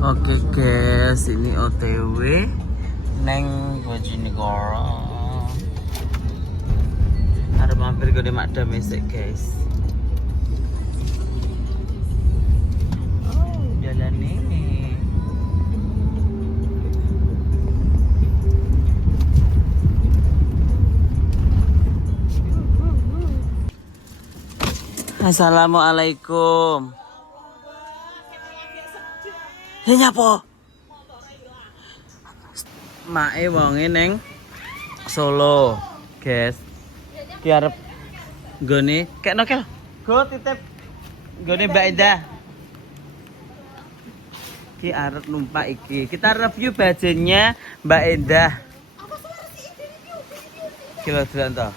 Oke guys, ini OTW neng Bojonegoro. Arep mampir ke Makda Mesek guys. Oh, jalan ini. Assalamualaikum. Ya nyapa? Mae wonge neng Solo, guys. Ki arep nggone kek nokel. Go titip nggone Mbak Indah. Ki arep numpak iki. Kita review bajunya Mbak Indah. Kilo dolan to.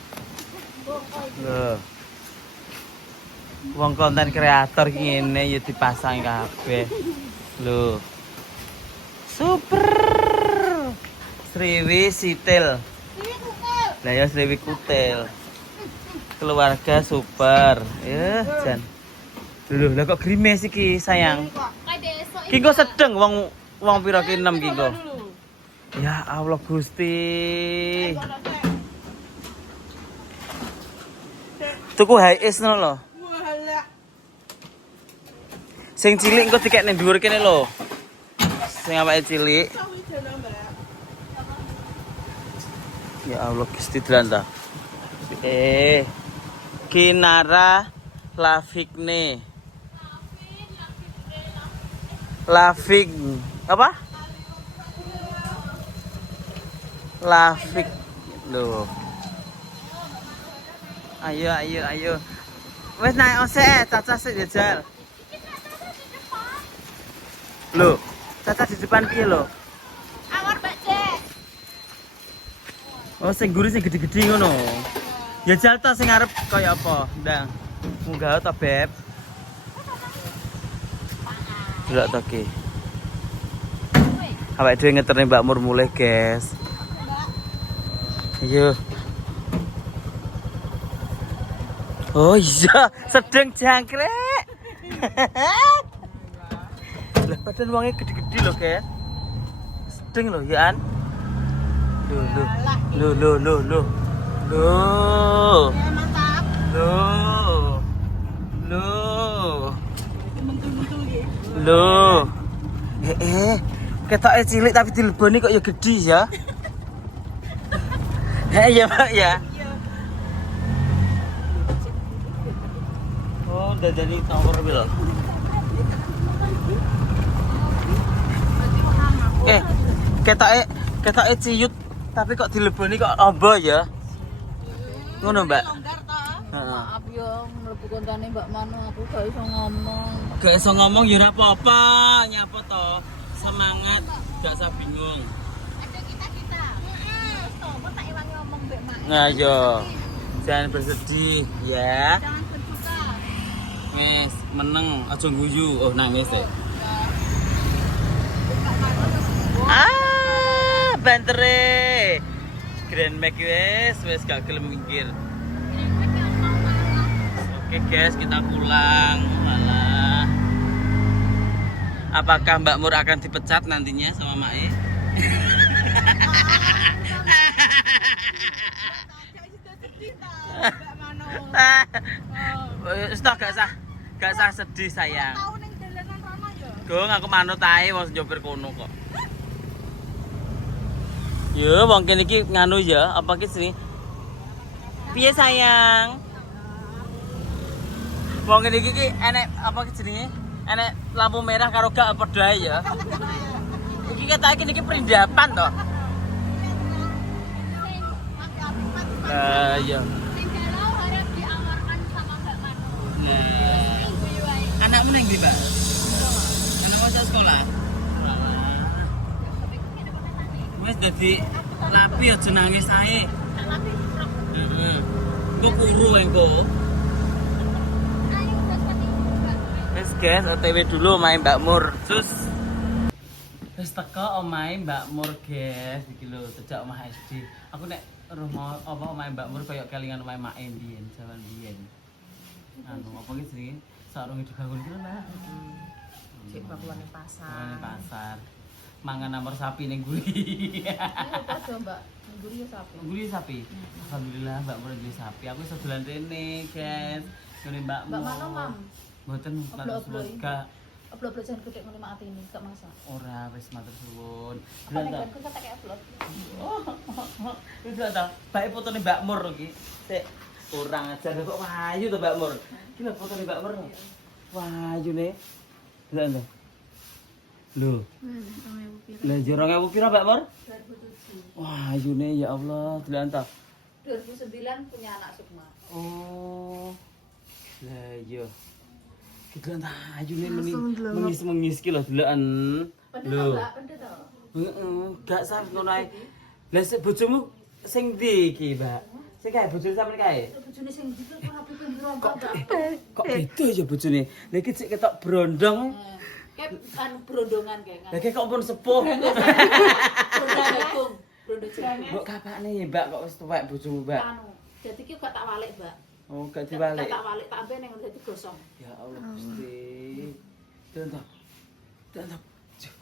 Loh. Wong konten kreator ngene ya dipasang kabeh. Loh. Super. Sriwi Sitil. Lah ya Sriwi Kutil. Keluarga super. Ya, jan. Lho, lah kok grimes iki, sayang? Ki kok sedeng wong pira ki 6 ki kok. Ya Allah Gusti. Tuku high-is ngono lho. Sing cilik engko dikek ning dhuwur kene lho. Sing awake cilik. Ya Allah Gusti Delan ta. Kinara Lafikne. Lafik apa? Lafik lho. Ayo. Wes naik ose, Caca sik jajal. Lho, Caca di depan piye lho? Awar Mbak Jess. Oh, sing guri sing gede-gede ngono. Ya jal ta sing arep kaya apa? Ndang. Munggah ta, Beb? Delok to ki. Awake dhewe ngeterne Mbak Mur mulih, guys. Ayo. Oh iya, sedeng jangkrik. Lah padahal wonge gede-gede lho, guys. Sedeng lho, ya an. Loh. Ya mantap. Loh. Ketoke cilik tapi dileboni kok ya gede ya. Ya, Pak ya. Oh, udah jadi tower bil. Ketoke ciyut tapi kok dileboni kok amba ya. Ngono, Mbak. Maaf ya, mlebu kontane Mbak Manu aku gak iso ngomong. Gak iso ngomong ya ora apa-apa, nyapa to. Semangat, gak usah bingung. Ada kita. Kok tak iwangi ngomong Mbak Mak. Nah, yo. Jangan bersedih ya. Jangan berduka. Wes, meneng aja guyu. Oh, nangis deh. Bantere. Grand Mac wes gak gelem minggir. Oke guys, kita pulang. Walah. Apakah Mbak Mur akan dipecat nantinya sama Mak E? Gak usah sedih sayang. Gong aku manut ae wong njopir kono kok. Yo, wong kene iki nganu ya, apa ki sini? Piye sayang? Wong kene iki enek apa ki jenenge? Enek lampu merah karo gak padha ya. Iki ketake niki perindapan to. Lah iya. Nah. Anakmu nang ndi, Mbak? Anakmu sak sekolah. Wes dadi lapi aja nangis ae. Heeh. Kok kuru engko. Wes guys, OTW dulu main Mbak Mur. Sus. Wes teko omahe Mbak Mur, guys. Iki lho, sejak omah SD. Aku nek rumah apa omahe Mbak Mur koyo kelingan omahe mak Endien, jaman biyen. Anu, apa ki jenenge? Sarunge dibangun ki lho, Mbak. Cek bakuane pasar. Pasar. Mangan nomor sapi ning guri. Iya padha Mbak. Ngguri ya sapi. Guri sapi. Alhamdulillah Mbak Mur duwe sapi. Aku iso dolan rene, guys. Ngene Mbak Mur. Mbak mana, Mam? Mboten Oblok-oblok. gak Oblok-oblok jan gede ngene mak atine, gak masak. ora wis matur suwun. Apa nek kan tak kayak oblok. Wis ta. Bae fotone Mbak Mur iki. Sik kurang ajar kok wayu to Mbak Mur. Iki lho fotone Mbak Mur. Wayune. Lha lho. Lho. Lah jero 2000 pira Mbak Mur? 2007. Wayune ya Allah, delan ta. 2009 punya anak Sukma. Oh. Lah iya. Kita tak ajune mengis ki lho deloken. Lho. Pendhet to. Heeh, gak sak ngono ae. Lah sik bojomu sing ndi iki, Mbak? Sing kae bojone sampeyan kae. Bojone sing ndi kok ora pindho Kok beda ya bojone? Lah iki sik ketok brondong. Kayak anu brondongan kayak. Lah iki kok pun sepuh. Brondong. Brondo jane. Mbok kapakne ya, Mbak, kok wis tuwek bojomu, Mbak? Anu, dadi ki gak tak walik, Mbak. Oh, gak diwalik. Tak walik, tak ampe ning dadi gosong. Ya Allah Gusti. Tentok. Tentok.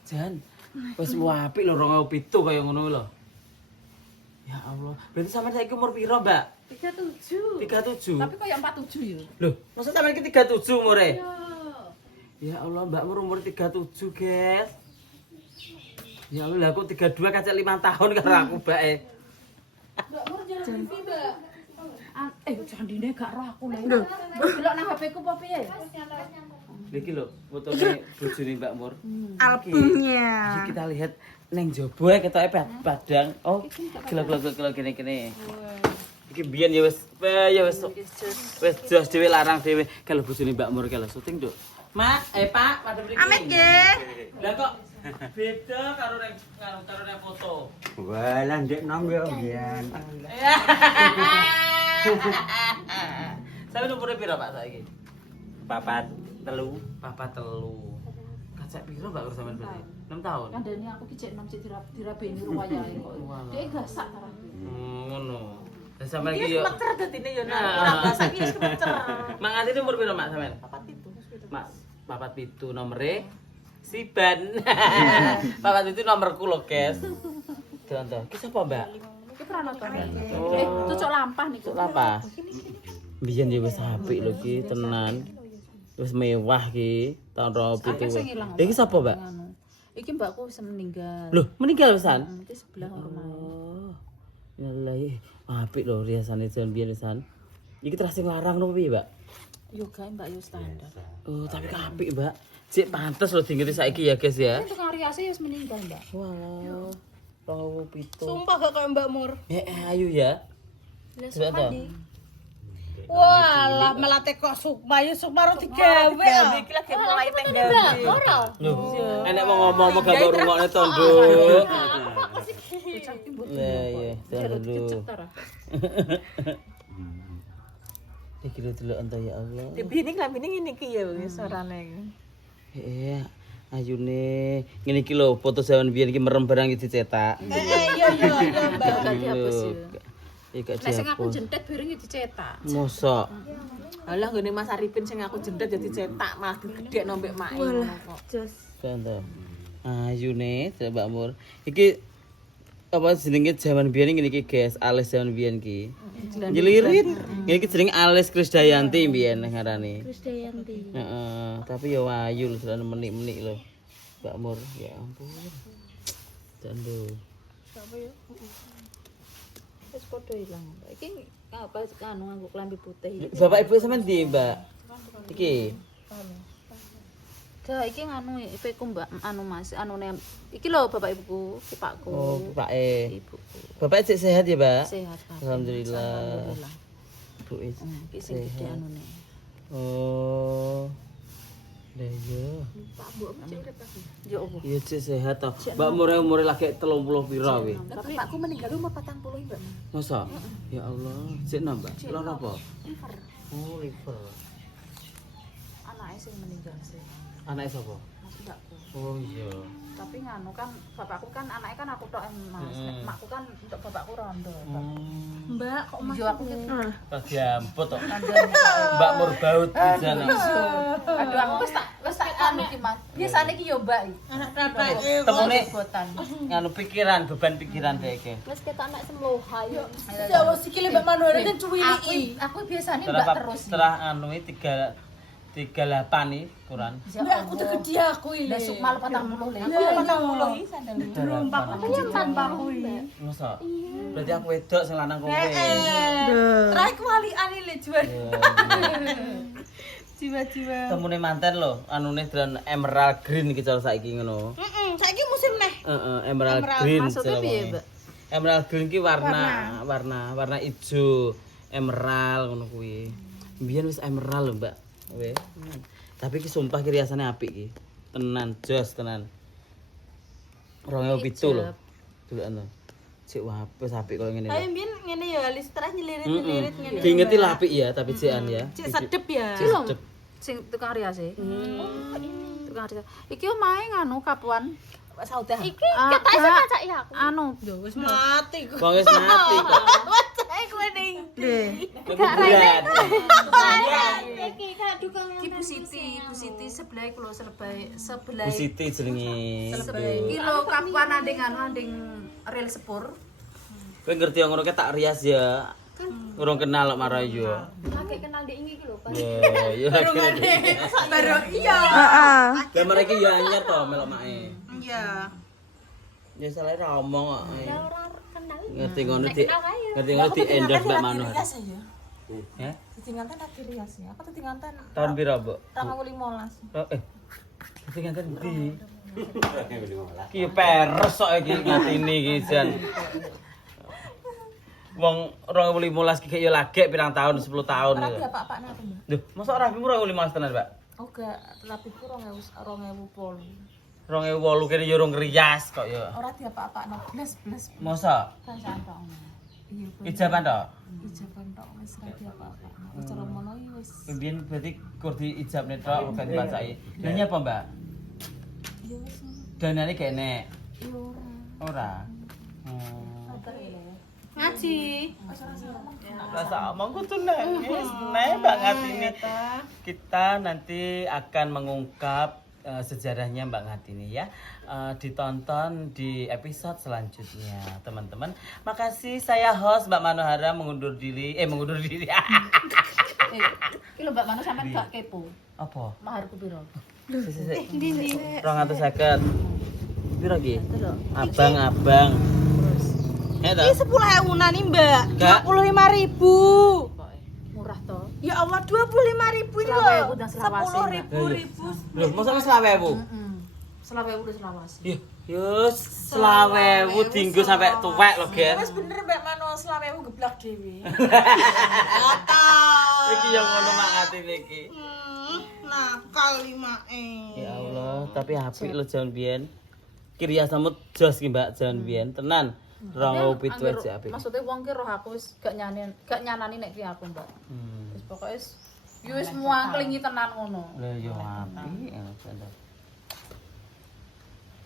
Jan. Wis apik lho 2007 kaya ngono lho. Ya Allah. Berarti sampean saiki umur pira, Mbak? 37. 37. Tapi kok yang 47 ya? Loh, maksud sampean iki 37 umure? Iya. Ya Allah, Mbak umur 37, guys. Ya Allah, lah aku 32 kacak 5 tahun karo aku, Mbak. Mbak Mur jalan TV, Mbak. Jandine gak roh aku lho. Delok nang HP ku apa piye? Niki lho, fotone bojone Mbak Mur. Albumnya. Iki kita lihat neng jobo ae ketoke padang. Oh, gelo kene. Iki biyen ya wis jos dhewe larang dhewe kalau bojone Mbak Mur kalau syuting, Nduk. Mak, Pak, madhep mriki. Amit nggih. Lah kok beda karo neng foto. Wah, lah ndek nang yo mbiyen. Sampe umure pira, Pak, saiki? Papat telu. Papa telu. Kacak piro Mbak karo sampean berarti? 6 tahun. Kandhane aku ki cek 6 cek dirabeni ruwayahe kok. Dek gasak tarang. Ngono. Lah sampean iki yo. Meter dadine yo Nah. nang bahasa iki wis meter. Mak Ati umur piro, Mak, sampean? Papat itu. Mak, papat pitu nomere Siban. Papat itu nomorku lho, guys. Contoh. Ki sapa, Mbak? Iki pranata. Oh. Tucuk lampah niku. Cuk apa? Biyen ya wis apik lho ki, tenan. Wis mewah ki, tahun 2007. Iki sapa, Mbak? Anu. Iki mbakku wis meninggal. Loh, meninggal pisan? Iki sebelah rumah. Oh. Ya Allah, apik lho riasane jan biyen pisan. Iki terus sing larang lho piye, Mbak? Yo gawe mbak yo standar. Oh, tapi apik, Mbak. Sik pantes lho dingerti saiki ya, guys ya. Itu kang riase wis meninggal, Mbak. Walah. 2007. Sumpah gak kayak Mbak Mur. Ayo ya. Lah Coba toh. Wah, lah malah teko Sukma yo Sukma ro digawe. Iki lagi mulai tenggawe. Ora. Loh, enek mau ngomong gak mau rungokne to, Nduk. Lah iya, dulu. Iki lho delok ento ya Allah. Dibini klambine ngene iki ya wis orane. Ayune ngene iki lho foto zaman biyen iki merem barang iki dicetak. Iya Mbak. Dihapus yo. Iki Nek sing aku jentet bareng yo dicetak. mosok. Alah nggone Mas Arifin sing aku jendet jadi cetak malah digedhekno mbek mak ngono kok. Jos. Contoh. Ayune Mbak Mur. Iki apa jenenge zaman biyen ngene iki, guys, alis zaman biyen iki. Jelirit. Ngene iki jenenge alis Krisdayanti biyen ngarane. Krisdayanti. Heeh, tapi ya wayu lho, selane menik-menik lho. Mbak Mur, ya ampun. Jandu. Apa yo? Wis padha ilang. Iki apa anu nganggo klambi putih. Bapak Ibu sampean ndi, Mbak? Iki. Iki nganu ibuku Mbak, anu Mas, anune iki lho bapak ibuku, bapakku. Oh, bapake. Ibuku. Bapak cek sehat ya, Mbak? Sehat kabeh. Alhamdulillah. Alhamdulillah. Bu Iki sing gede anune. Oh. Lah iya. Pak mbokmu cek urip aku. Ya Allah. Iya cek sehat toh. Mbak umure lagi 30 pira kuwi. Tapi bapakku meninggal umur 40 Mbak. Masa? Ya Allah, cek nambah. Lha apa? Liver. Oh, liver. Anake sing meninggal sih. Anake sapa? Mas mbakku. Oh iya. Tapi nganu kan bapakku kan anake kan aku tok Mas. Makku kan untuk bapakku rondo. Mbak kok Mas. Yo aku ki Lagi amput toh. kandhane. Mbak Mur baut di sana. Aduh aku wis tak anu ki Mas. Biasane ki yo Mbak. Anak dadak Temune Botan. nganu pikiran, beban pikiran dhek iki. Wis ketok anak semloha yo. ya wis sikile Mbak Manuara kan cuwili. Aku biasane Mbak terus. Setelah anu 38 nih kurang. Mbak aku tuh gede aku iki. Lah Sukmal 40 le. Aku 40 iki sandal. tanpa aku iki. Masa? Berarti aku wedok sing lanang kowe. Terakhir kewalian le jual. Jiwa-jiwa. Temune manten lho, anune dan emerald green iki cara saiki ngono. Saiki musim neh. Heeh, emerald green. Maksudnya piye, Mbak? Emerald green ki warna ijo, emerald ngono kuwi. Mbiyen wis emerald lho, Mbak. Kowe. Tapi ki sumpah ki riasane apik ki. Tenan, jos tenan. 2007 lho. Delokno. Cek wis apik koyo ngene. Tapi mbiyen ngene ya alis terus nyelirit-nyelirit ngene. Diingeti lah apik ya, tapi cekan ya. Cek sedep ya. Cilong. Sing tukang riase. Tukang riase. Iki omahe nganu Kapuan. Saudah. Iki ketoke sing ngacaki aku. Anu, Wis mati kok. Wong wis mati kok. Wacake kowe ning. Kuburan. Iki gak dukung. Ki Bu Siti sebelah iku lho sebelah. Bu Siti jenenge. Iki lho kapan anding rel sepur. Kowe ngerti ngono ke tak rias ya. Urung kenal kok marah yo. Lagi kenal ndek iki lho, Pak. Ya Baru iya. gambar iki ya anyar to melok mae. Iya. Ya salah ra omong kok. Ya ora kenal. Ngerti ngono di endorse Mbak Manu. Ya? Ditinggalkan akhir rias ya. Aku ditinggalkan Tahun pira, Mbok? tahun 15. Iki ngenten ndi? Ki peres kok iki ngatini iki jan. Wong 2015 ki ya lagek pirang tahun 10 tahun. Rapi apa-apa nate, Mbak? Lho, mosok rapimu 2015 tenan, Mbak? Oh gak, rapiku 2008. 2008 kene yo urung rias kok ya. Ora di apa-apa no. Blas. Mosok Perasaan tok. Iya, ijaban to? ijaban tok wis ra di apa-apa. Wis cara mono iki wis. Kemudian berarti kur di ijabne tok gak dibacai. Lah nyapa, Mbak? Ya wis ngono. Danane gak enek. Ya ora. Ora. Ngaji. Rasa omong kudu nangis. Mbak Ngatini. Kita nanti akan mengungkap sejarahnya Mbak Ngatini ya. Ditonton di episode selanjutnya, teman-teman. Makasih, saya host Mbak Manohara mengundur diri. Ki lho Mbak Manu sampean gak kepo. Apa? Maharku piro? Ndi. 250. Piro ki? Abang. Ya toh? Ini 10.000-an nih, Mbak. Gak. 25.000. Murah to. Ya Allah, 25.000 ini loh. 10.000 dan selawase, Mbak. 10.000. Loh, masa wis 20.000? Selawe udah selawase. Yus, 20.000 dinggo sampai tuwek lho, Gen. Wes bener Mbak Mano 20.000 geblak dhewe. Iki yang ngono mak Ngatini iki. Nakal 5e. Ya Allah, tapi apik lho jaman biyen. Kiriasamu jos ki Mbak jaman biyen, tenan. 2007 aja apik. Maksudnya wong ki roh aku wis gak nyanani nek ki aku, Mbak. Wis pokoke wis muangklingi tenan ngono. Lah yo apik.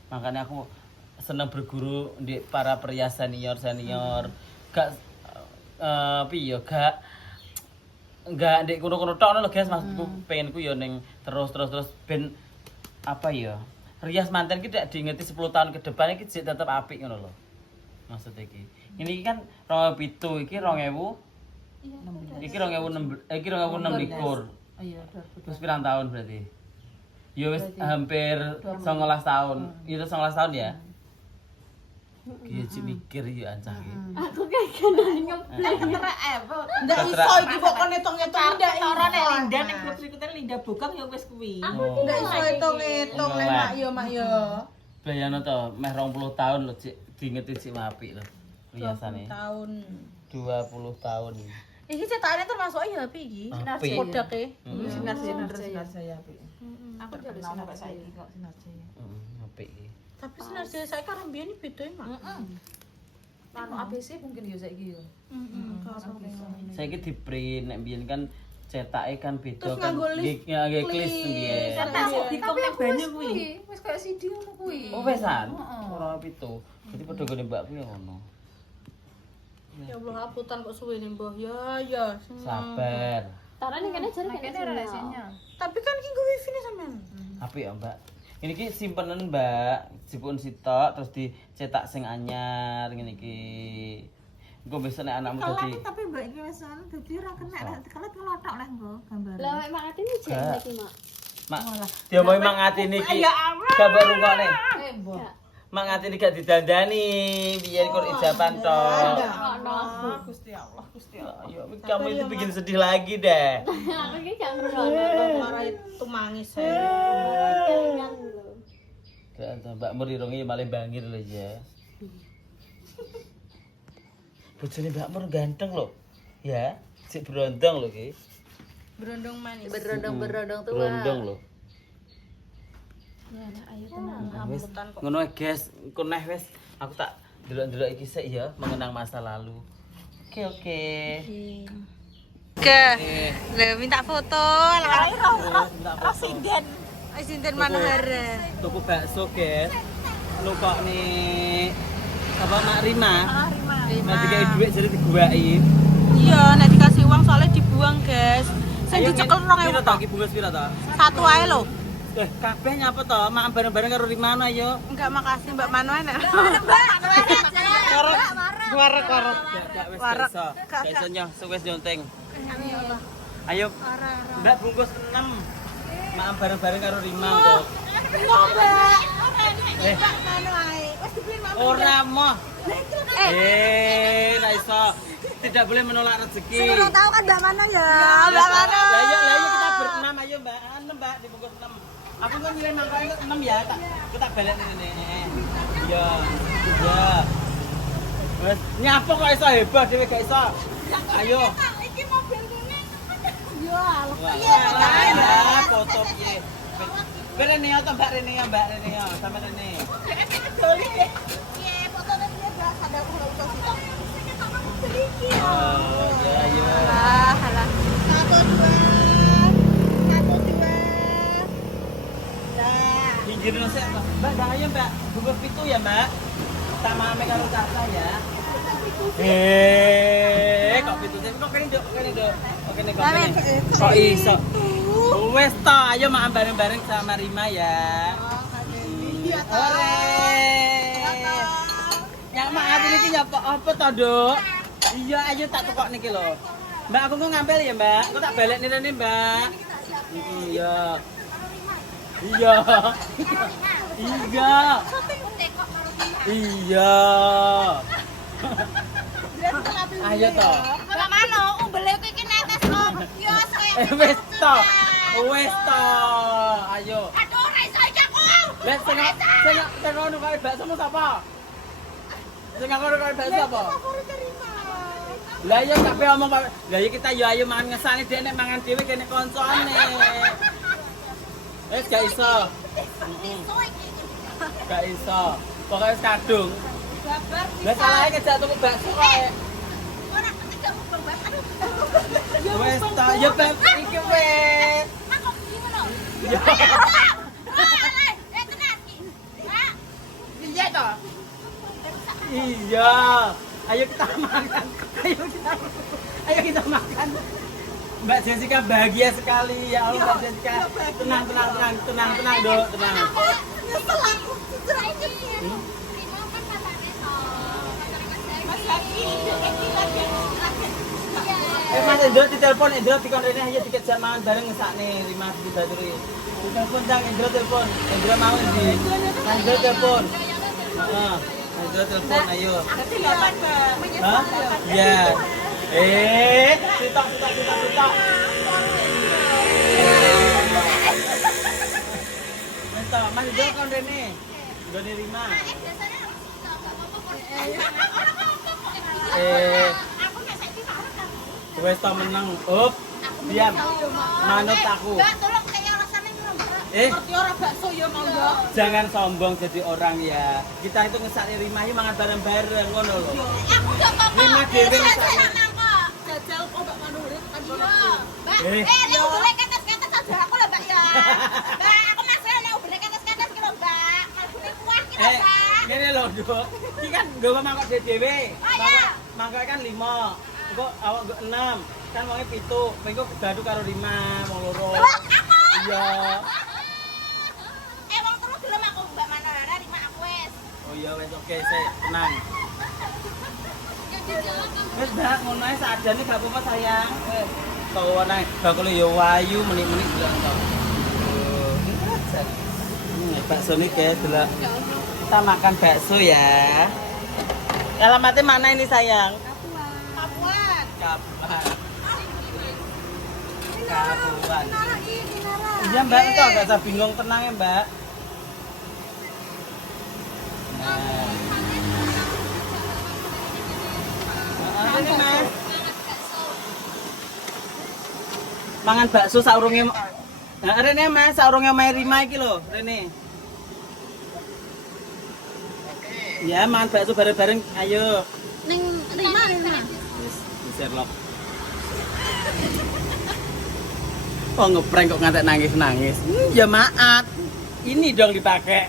Makanya aku seneng berguru di para pria senior. Gak piye gak ndek kono-kono tok lho guys, maksudku pengenku yo ning terus ben apa ya? Rias manten ki dak diingeti 10 tahun ke depan iki tetep apik ngono lho. Maksud iki. Ini kan 2007 iki 2000. Iki 2006 iki 2006 likur. Iya, Terus pirang tahun berarti? Ya wis hampir 19 tahun. Itu 19 tahun ya? Ki mikir ya ancah iki. Aku kayak gini ngeplek. Ndak iso iki kok kon ngitung-ngitung ndak iso. Ora nek Linda nek klub ikutan Linda Bokang ya wis kuwi. Ndak iso hitung-hitung le mak yo mak yo. Bayangno to, meh 20 tahun lho Cik, diingeti Cik apik lho. Biasane. Tahun. 20 tahun. Iki cetakane termasuk ya api iki. Apik. Kodake. Sinar saya apik. Aku jadi sinar saiki kok sinar jaya. Apik iki. Tapi sinar jaya saya karo mbiyen iki beda mak. Anu ABC mungkin yo saiki yo. Saiki di-print nek mbiyen kan cetake kan beda Terus kan. nganggo Nggih klis mbiyen. Tapi aku dikom nek banyu kuwi. Wis kayak CD ngono kuwi. Oh wesan. Ora pitu. Jadi padha gone mbakku ya ngono. Ya Allah aputan kok suwe nih mbah. Ya. Sabar. Taruh nih kene jare Makanya ada sinyal. Tapi kan ki gue wifi nih sampean. Apik ya, Mbak. Ini ki simpenan, Mbak. Dipun sitok terus dicetak sing anyar ngene iki. Engko besok nek anakmu dadi Tapi mbak iki wis ana dadi ora kena nek kelet ngelotok lah nggo gambar. Lah mek mak atine jek iki, Mak. Mak, dia mau emang atine iki. Gak baru rungokne. Mak atine gak didandani, biyen kur ijaban tok. Gusti Allah, Gusti Allah. Ya, kamu itu bikin sedih lagi deh. Aku iki gak ngrungokno. Marah itu mangis saya. Kelingan lho. Gak tau, Mbak Merirungi malah bangir lho ya. Bojone Mbak Mur ganteng loh. Ya, sik berondong loh ki. Berondong manis. Berondong-berondong tua. Berondong loh. Ya lah, ayo tenang. Wis ngono ae, guys, engko neh wis aku tak delok-delok iki sik ya, mengenang masa lalu. Oke. Ke. Le minta foto lah. Presiden. Presiden Manahara. Tuku bakso, guys. Nukok nih apa Mak Rima? Nanti kayak duit jadi diguain. Iya, nek dikasih uang soalnya dibuang, guys. Sing dicekel 2.000. Piro ta ki bungkus piro ta? Satu ae lho. Kabeh nyapa to? Makan bareng-bareng karo Rimana yo. Enggak, makasih Mbak Manuel. Warek. Gak wis gak iso. Gak iso nyoh, wis nyonteng. Ayo. Mbak bungkus 6. Makan bareng-bareng karo Rima kok. Ora moh. Ra iso. Tidak boleh menolak rezeki. Belum tahu kan Mbak Mano ya. Mbak Mano. Lah yuk kita berenam ayo Mbak. 6 Mbak dibungkus 6. Aku kan ngirim mangkoknya 6 ya. Kita balik ini. Iya. Iya. Wes nyapo kok iso hebat dhewe gak iso. Ayo. Iki mobil ini. Yo, Ya, foto piye. Rene ya Mbak Rene ya Mbak Rene ya sama Rene. Oh, ya ya. Halah. 1 2. Nah, Pinggir nasi Mbak, dah ayo Mbak. Bungkus pitu ya Mbak. Sama ame karo Tata ya. Kok pitu sih? Kok kene nduk, kene nduk. Kok kene kok kene. Kok iso? Wes to, ayo makan bareng-bareng sama Rima ya. Ore. Yang maaf ini nyapa apa to, Duk? Iya, ayo tak tukok niki lho. Mbak, aku mau ngambil ya, Mbak. Aku tak balik nih rene, Mbak. Iya. Iya. Iya. Iya. Ayo to. Mbak Mano, umbele iki netes kok. Yo, Wes to. Wes to. Ayo. aduh, ora iso iki aku. Wes sing ngono kaya bakso sapa? Sing ngono kaya bakso apa? Lah iya kabeh omong kok. Lah iya kita yo ayo mangan ngesane dhek nek mangan dhewe kene koncone. Wes gak iso. Gak iso. Pokoke wis kadung. Lah salahe kejak tuku bakso kae. Ora ketiga mubang banget. Wes ta yo bab iki wes. Aku gimana? Yo. Iya toh. Iya. Ayo kita makan. Ayo kita makan. Mbak Jessica bahagia sekali ya Allah Mbak Jessica. Tenang, Dok, tenang. Nyesel aku jujur aja. Mas Indro ditelepon, Indro dikon rene ayo dikejak mangan bareng ngesakne 5 di Baturi. Ditelepon Dang, Indro telepon. Indro mau ndi? Mas Indro telepon. Heeh. Indro telepon ayo. Hah? Iya. Sitok. Mantap, Mas Indro kon rene. Ndone 5. Wes to menang. Up. Diam. Manut aku. Mbak, tolong kayak rasanya kurang berat. Ngerti ora bakso ya mau ya. Jangan sombong jadi orang ya. Kita itu ngesakne Rima iki mangan bareng-bareng ngono lho. Aku gak apa-apa. Rima dhewe ngesakne. Jajal kok Mbak Manurut kan Mbak, nek boleh ketes-ketes aja aku lah Mbak ya. Mbak, aku masalah nek boleh ketes-ketes ki lho Mbak. Kalbune kuat ki lho Mbak. Ngene lho, Duk. Iki kan nggawa mangkok dhewe. Oh, iya. Mangkok kan 5. Kok awak nggo 6. Kan wonge 7, mengko gadu karo Rima wong loro. Iya. Wong telu gelem aku Mbak Manara Rima aku wis. Oh iya wes oke, sik tenang. Wes Mbak, ngono ae sakjane gak apa-apa sayang. Wes. Tawa nang bakule ya wayu menit-menit bilang to. Bakso nih guys, delok. Kita makan bakso ya. Alamatnya mana ini sayang? Papuan. Kapan? Kapan? Iya Mbak, itu agak usah bingung, tenang ya Mbak. Ini Mas. Mangan bakso saurunge. Nah, Rene Mas, saurunge Mai Rima iki lho, Rene. Ya, mangan bakso bareng-bareng, ayo. Ning Rima. Wis, Sherlock. Oh ngeprank kok ngantek nangis-nangis. Ya maaf. Ini dong dipakai.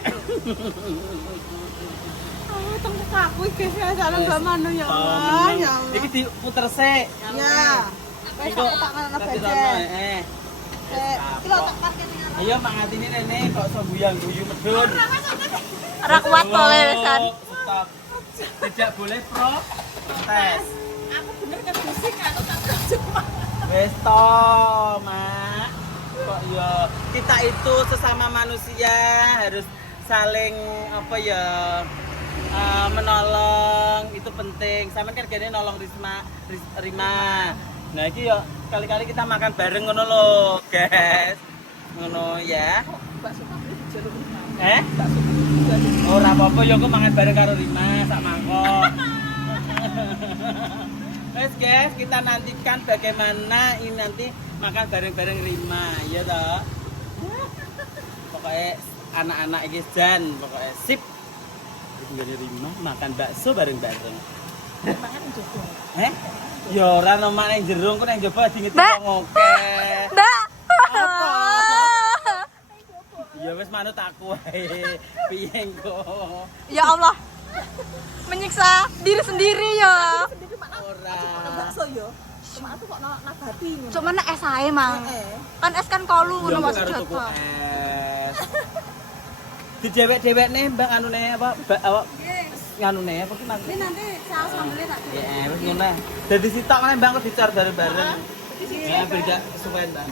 Tunggu aku iki jalan Mbak Manu ya Allah. Ya Allah. Iki diputer sik. Ya. Wes aku tak ngono bejen. Iki lho tak parkir ning arep. Ayo mangatine Rene kok iso guyang-guyu medun. Ora kuat tole wesan. Stop. Tidak boleh protes. Aku bener ngedusi karo tak terjemah. Wes to, Mak. Kok ya kita itu sesama manusia harus saling apa ya menolong, itu penting. Sama kan gini nolong Rima. Nah, iki ya kali-kali kita makan bareng ngono lho, guys. Ngono ya. Ora apa-apa ya aku mangan bareng karo Rima sak mangkok. Wes guys, kita nantikan bagaimana ini nanti makan bareng-bareng Rima, ya toh. Pokoknya anak-anak iki jan, pokoknya sip. Ini Rima makan bakso bareng-bareng. Makan jogo. Ya ora ono mak ning jero kok ning jaba dinget wong oke. Mbak. Apa? Ya wis manut aku wae. Piye engko? Ya Allah. Menyiksa diri sendiri ya. Ora. Bakso yo. Cuma aku kok nabati ngono. Cuma nek es ae, Mang. Kan es kan kolu ngono Ya, maksud karo tuku Joko. es. Di dewek-dewekne Mbak anune apa? Awak nganune apa ki Mas? Ini nanti saus sambelnya tak. Ya, wis ngono. Dadi sitok meneh Mbak kok dicar bareng-bareng. Ya, beda suwen Mbak.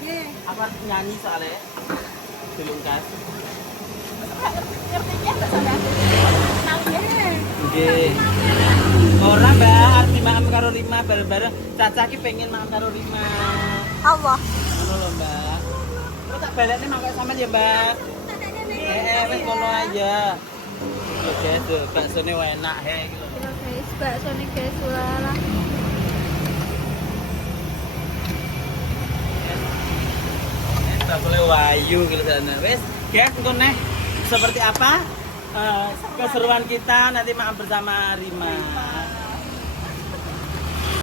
Aku kan nyanyi soalnya. Dilungkas. Nggih. Ora Mbak, arep dimakan karo Rima bareng-bareng. Caca ki pengen makan karo Rima. Allah. Ngono lho Mbak. Kok tak balekne mangkok sampean ya Mbak. Wis ngono aja. Ya guys, tuh baksone enak he iki lho. Ya guys, bakso nih guys, walah. Bakule wayu gitu sana. Wes, guys, untuk nih seperti apa keseruan kita nanti makan bersama Rima.